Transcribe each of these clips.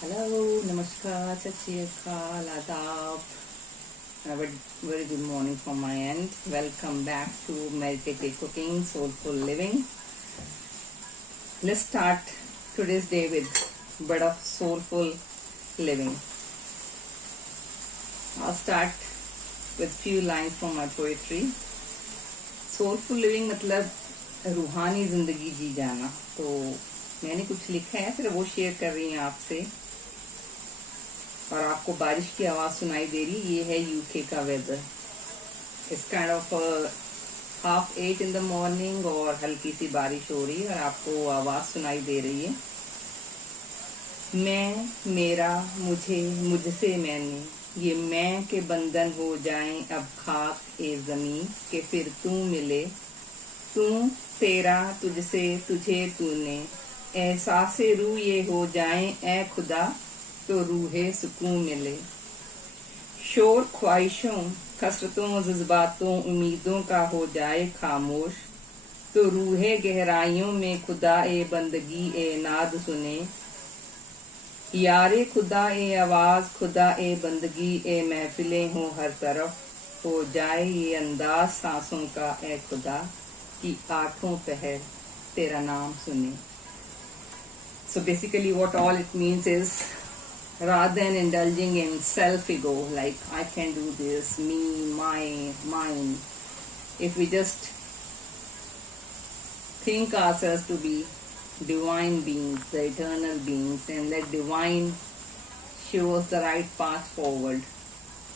Hello, namaskar, sat shri akal, adab. Have a very good morning from my end. Welcome back to Meditative Cooking, Soulful Living. Let's start today's day with a bit of soulful living. I'll start with few lines from my poetry. Soulful living मतलब रूहानी जिंदगी जी जाना. तो मैंने कुछ लिखा है, सिर्फ वो शेयर कर रही हूँ आपसे. और आपको बारिश की आवाज सुनाई दे रही. ये है यूके का weather. It's kind of 7:30 in the morning और हल्की सी बारिश हो रही है और आपको आवाज सुनाई दे रही है. मैं, मेरा, मुझे, मुझसे, मैंने, ये मैं के बंधन हो जाएं अब खाक ए जमीन के फिर तू मिले. तू, तेरा, तुझसे, तुझे, तूने, एहसासे रूह ये हो जाएं ए खुदा तो रूहे सुकून मिले. शोर ख्वाहिशों, कसरतों, जज्बातों, उम्मीदों का हो जाए खामोश तो रूहे गहराइयों में खुदा ए बंदगी ए नाद सुने. यारे खुदा ए आवाज, खुदा ए बंदगी ए महफिलें हो हर तरफ हो जाए ये अंदाज सांसों का ए खुदा कि आठों पहर तेरा नाम सुने. So basically what all it means is, rather than indulging in self-ego, like I can do this, me, mine, if we just think ourselves to be divine beings, the eternal beings, and let divine show us the right path forward,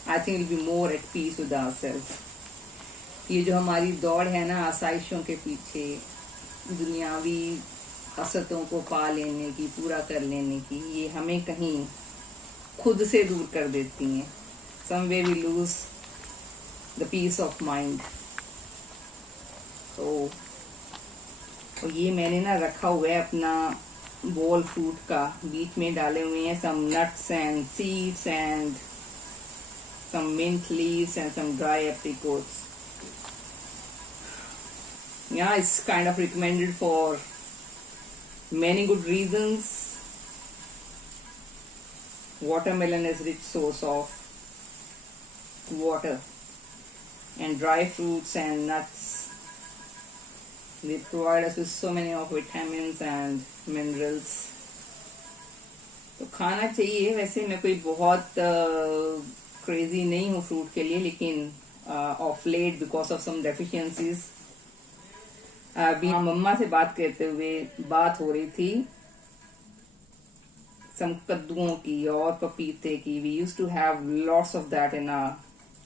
I think we'll be more at peace with ourselves. ये जो हमारी दौड़ है ना आसाइशों के पीछे, दुनियावी हसरतों को पा लेने की, पूरा कर लेने की, ये हमें कहीं खुद से दूर कर देती हैं. Somewhere we lose the peace of mind. तो ये मैंने ना रखा हुआ है अपना बोल फ्रूट का. बीच में डाले हुए हैं some nuts and seeds and some mint leaves and some dry apricots. Yeah, it's kind of recommended for many good reasons. Watermelon is rich source of water, and dry fruits and nuts, they provide us with so many of vitamins and minerals. तो खाना चाहिए. वैसे मैं कोई बहुत crazy नहीं हूँ fruit के लिए, लेकिन of late because of some deficiencies. अभी मम्मा से बात करते हुए बात हो रही थी some कद्दुओं की और पपीते की. We used to have lots of that in our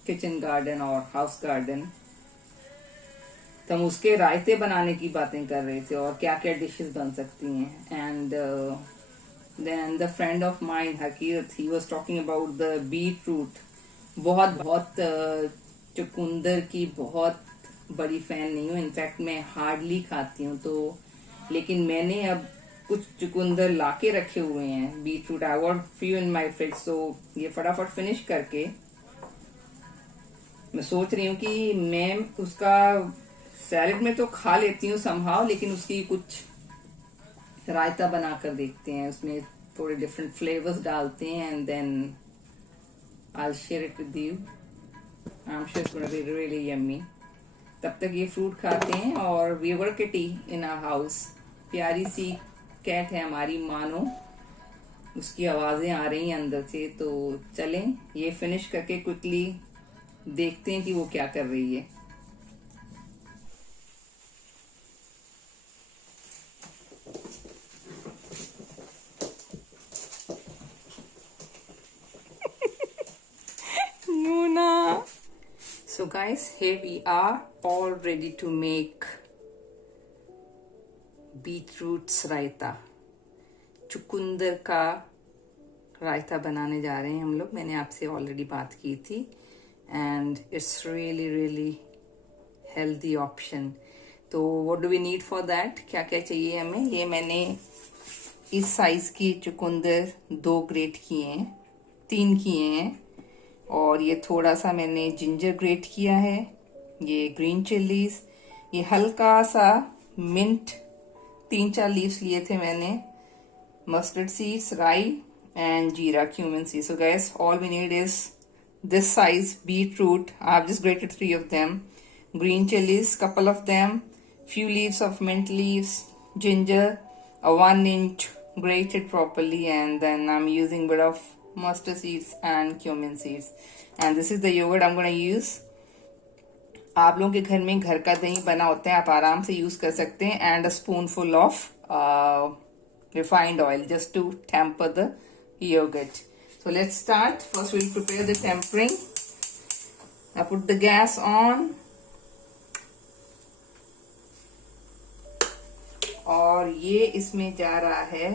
kitchen garden or house garden. तो हम उसके रायते बनाने की बातें कर रहे थे और क्या क्या डिशेस बन सकती हैं. And then the friend of mine Hakirat, he was talking about the beetroot. बहुत चुकंदर की बहुत बड़ी फैन नहीं हूँ. इनफैक्ट मैं हार्डली खाती हूँ. तो लेकिन मैंने अब कुछ चुकंदर लाके रखे हुए हैं. Beetroot I want few in my fridge. So ये फटाफट फिनिश करके मैं सोच रही हूँ कि मैं उसका सैलेड में तो खा लेती हूँ समहाउ, लेकिन उसकी कुछ रायता बनाकर देखते हैं. उसमें थोड़े डिफरेंट फ्लेवर्स डालते हैं and then I share it with you. I am sure it's gonna be really yummy. तब तक ये फ्रूट खाते हैं. और we were kitty in our house. प्यारी सी कैट है हमारी मानो. उसकी आवाजें आ रही हैं अंदर से. तो चलें ये फिनिश करके क्विकली देखते हैं कि वो क्या कर रही है. Luna. So guys, here we are all ready to make बीटरूट्स रायता. चुकंदर का रायता बनाने जा रहे हैं हम लोग. मैंने आपसे ऑलरेडी बात की थी and it's really really healthy option. तो what do we need for that, क्या क्या चाहिए हमें. ये मैंने इस साइज की चुकंदर 2 ग्रेट किए हैं, 3 किए हैं. और ये थोड़ा सा मैंने जिंजर ग्रेट किया है. ये ग्रीन चिल्लीज, ये हल्का सा मिंट 3-4 लीव्स लिए थे मैंने. मस्टर्ड सीड्स, राई and jeera, cumin seeds. So guys, all we need is this size beetroot. I've just grated 3 of them. Green chilies, couple of them. Few leaves of mint leaves. Ginger, a 1 inch grated properly, and then I'm using bit of mustard seeds and cumin seeds. And this is the yogurt I'm going to use. आप लोगों के घर में घर का दही बना होता है, आप आराम से यूज कर सकते हैं. And a spoonful of refined oil just to temper the yogurt. So let's start. First we'll prepare the tempering. I put the gas on. और ये इसमें जा रहा है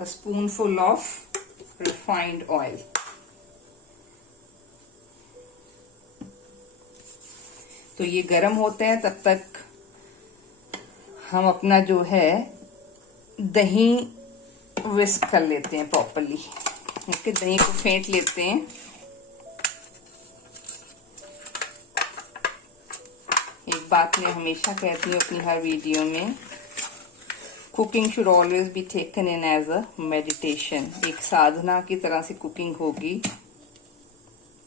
a spoonful of refined oil. तो ये गरम होते हैं, तब तक हम अपना जो है दही विस्क कर लेते हैं प्रॉपरली. ओके, दही को फेंट लेते हैं. एक बात मैं हमेशा कहती हूँ अपनी हर वीडियो में, cooking should always be taken in as a meditation. एक साधना की तरह से कुकिंग होगी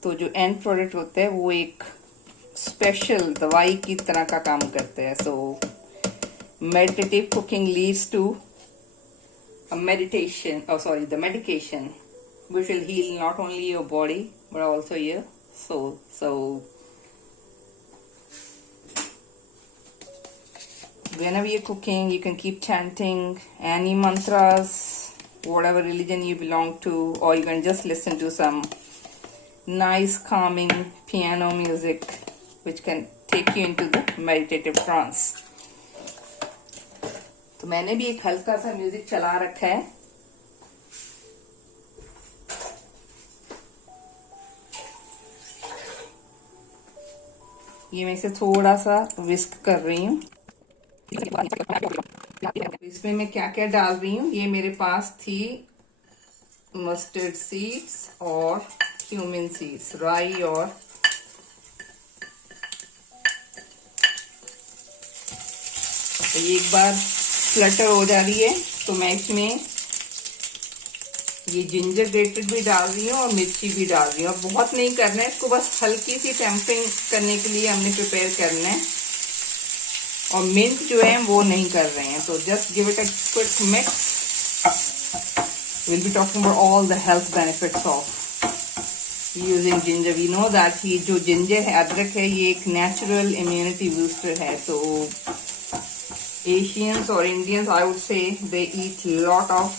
तो जो एंड प्रोडक्ट होता है वो एक स्पेशल दवाई की तरह का काम करता है. सो meditative cooking leads to a meditation, the medication, which will heal not only your body but also your soul. So whenever you're cooking, you can keep chanting any mantras, whatever religion you belong to, or you can just listen to some nice calming piano music which can take you into the meditative trance. तो मैंने भी एक हल्का सा music चला रखा है. ये मैं इसे थोड़ा सा विस्क कर रही हूँ. इसमें मैं क्या क्या डाल रही हूँ, ये मेरे पास थी मस्टर्ड सीड्स और क्यूमिन सीड्स, राई. और तो ये एक बार फ्लटर हो जा रही है तो मैं इसमें ये जिंजर ग्रेटेड भी डाल रही हूँ और मिर्ची भी डाल रही हूँ. और बहुत नहीं करना है इसको, बस हल्की सी टेम्परिंग करने के लिए हमने प्रिपेयर करना है. और मिंट जो है वो नहीं कर रहे हैं. तो just give it a quick mix. Will be talking about all the health benefits of using ginger. We know that ये जो जिंजर है, अदरक है, ये एक नेचुरल इम्यूनिटी बूस्टर है. तो Asians or Indians, I would say, they eat lot of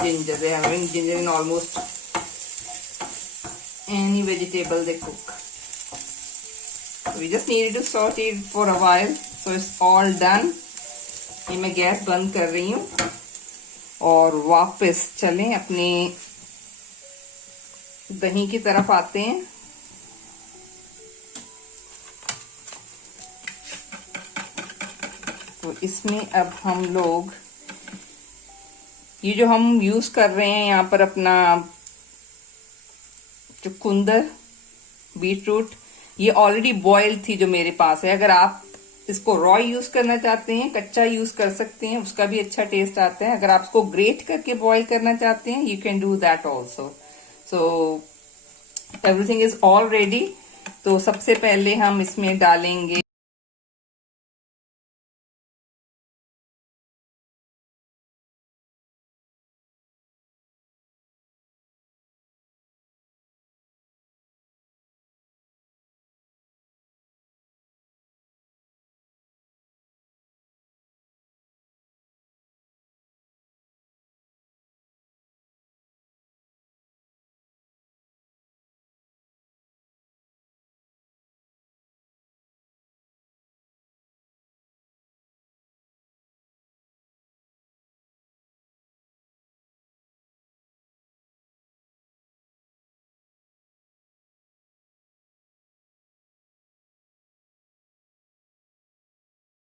ginger. They have ginger in almost any vegetable they cook. So we just needed to saute it for a while. So it's all done. ये मैं gas बंद कर रही हूँ और वापस चलें अपने दही की तरफ आते हैं. तो इसमें अब हम लोग ये जो हम यूज कर रहे हैं यहाँ पर अपना चुकंदर, बीटरूट, ये ऑलरेडी बॉइल्ड थी जो मेरे पास है. अगर आप इसको रॉ यूज करना चाहते हैं, कच्चा यूज कर सकते हैं, उसका भी अच्छा टेस्ट आता है. अगर आप इसको ग्रेट करके बॉईल करना चाहते हैं, you can do that also. So everything is all ready. तो सबसे पहले हम इसमें डालेंगे